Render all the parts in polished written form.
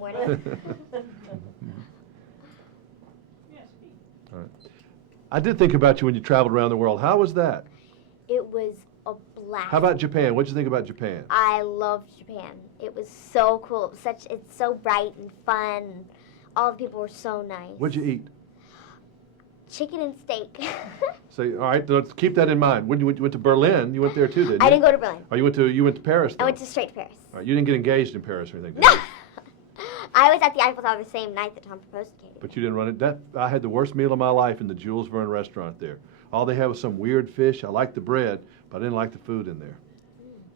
morning. All right. I did think about you when you traveled around the world. How was that? It was a blast. How about Japan? What did you think about Japan? I loved Japan. It was so cool. It's so bright and fun. All the people were so nice. What'd you eat? Chicken and steak. So, all right, let's keep that in mind. When you went to Berlin, you went there too, didn't you? I didn't go to Berlin. Oh, you went to Paris, though. I went straight to Paris. All right, you didn't get engaged in Paris or anything, did No. you? I was at the Eiffel Tower the same night that Tom proposed to Katie. But you didn't run it. I had the worst meal of my life in the Jules Verne restaurant there. All they had was some weird fish. I liked the bread, but I didn't like the food in there.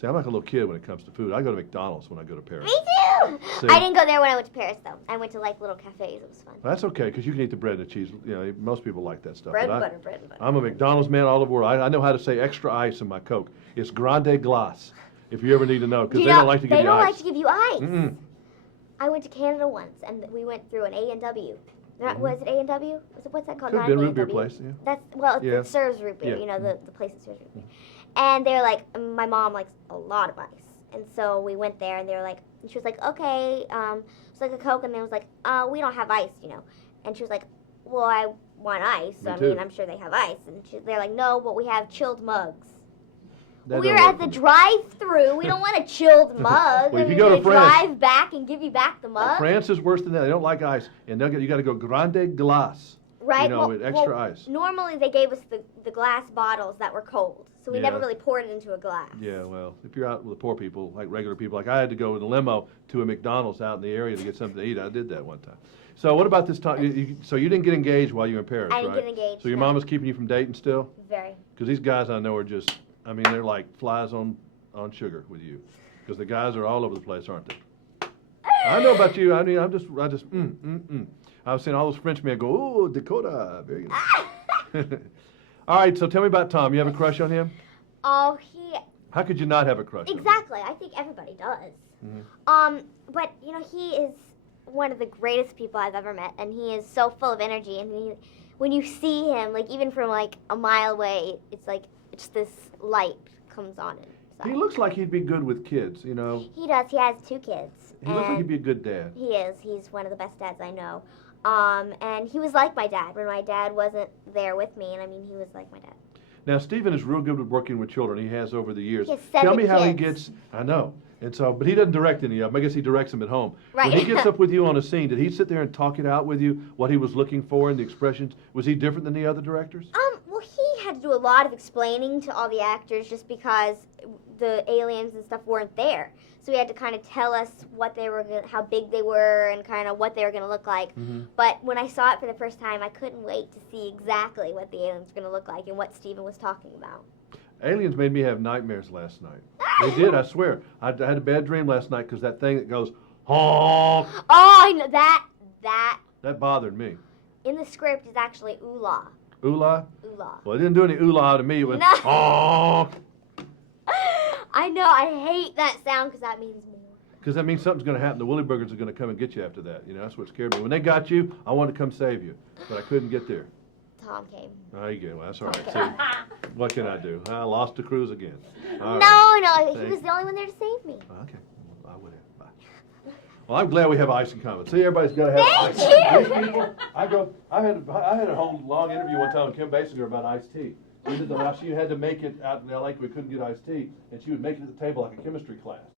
See, I'm like a little kid when it comes to food. I go to McDonald's when I go to Paris. Me too! See? I didn't go there when I went to Paris, though. I went to, like, little cafes. It was fun. Well, that's okay, because you can eat the bread and the cheese. You know, most people like that stuff. Bread but and butter, bread and butter. I'm a McDonald's man all over the world. I know how to say extra ice in my Coke. It's grande glace, if you ever need to know, because they don't like to give you ice. They don't like to give you ice. Mm-mm. I went to Canada once, and we went through an A&W. Was it A&W? What's that called? Could have been a root beer place, yeah. It serves root beer, Yeah. you know, the place that serves root beer. And they're like, my mom likes a lot of ice. And so we went there, and they were like, and she was like, okay, it's like a Coke, and then was like, we don't have ice, you know. And she was like, well, I want ice. So, Me I too. mean, I'm sure they have ice. And they're like, no, but we have chilled mugs. That We were don't at work the for me. drive-through. We don't want a chilled mug. Well, if you I go mean, to they France- drive back and give you back the mug. France is worse than that. They don't like ice, and you got to go grande glace. Right. You know, with extra ice. Normally they gave us the glass bottles that were cold, so we never Yeah. really poured it into a glass. Yeah, well, if you're out with the poor people, like regular people, like I had to go in a limo to a McDonald's out in the area to get something to eat. I did that one time. So what about this time? So you didn't get engaged while you were in Paris, I right? didn't get engaged. So your no. mom was keeping you from dating still? Very. Because these guys I know are just, I mean, they're like flies on sugar with you. Because the guys are all over the place, aren't they? I know about you. I mean, I just, I was seeing all those French men go, ooh, Dakota, very nice. All right, so tell me about Tom. You have a crush on him? Oh, How could you not have a crush on him? exactly. I think everybody does. Mhm. But you know, he is one of the greatest people I've ever met, and he is so full of energy. And when you see him, like even from like a mile away, it's this light comes on him. So. He looks like he'd be good with kids, you know. He does. He has 2 kids. He looks like he'd be a good dad. He is. He's one of the best dads I know. And he was like my dad when my dad wasn't there with me. And I mean, he was like my dad. Now, Stephen is real good with working with children. He has over the years. He has 7 Tell me how he kids. gets, I know. And so, but he doesn't direct any of them. I guess he directs them at home. Right. When he gets up with you on a scene, did he sit there and talk it out with you, what he was looking for and the expressions? Was he different than the other directors? Well, he had to do a lot of explaining to all the actors just because the aliens and stuff weren't there. So he had to kind of tell us what they were, how big they were, and kind of what they were going to look like. Mm-hmm. But when I saw it for the first time, I couldn't wait to see exactly what the aliens were going to look like and what Stephen was talking about. Aliens made me have nightmares last night. They did, I swear. I had a bad dream last night because that thing that goes, honk, Oh, I know that that bothered me. in the script is actually oolah. Oolah? Oolah. Well, it didn't do any oolah to me. It was No. honk. I know. I hate that sound because that means more. Because that means something's going to happen. The Woolly Burgers are going to come and get you after that. You know, that's what scared me. When they got you, I wanted to come save you, but I couldn't get there. Tom came. Oh, you get. Well, that's all right. Okay. See, what can I do? I lost the cruise again. All right. No, he Thanks. was the only one there to save me. Okay. I would have. Bye. Well, I'm glad we have ice in common. See, everybody's got to have Thank ice. you. These people, I had a whole long interview one time with Kim Basinger about iced tea. She had to make it out in L.A. because we couldn't get iced tea, and she would make it at the table like a chemistry class.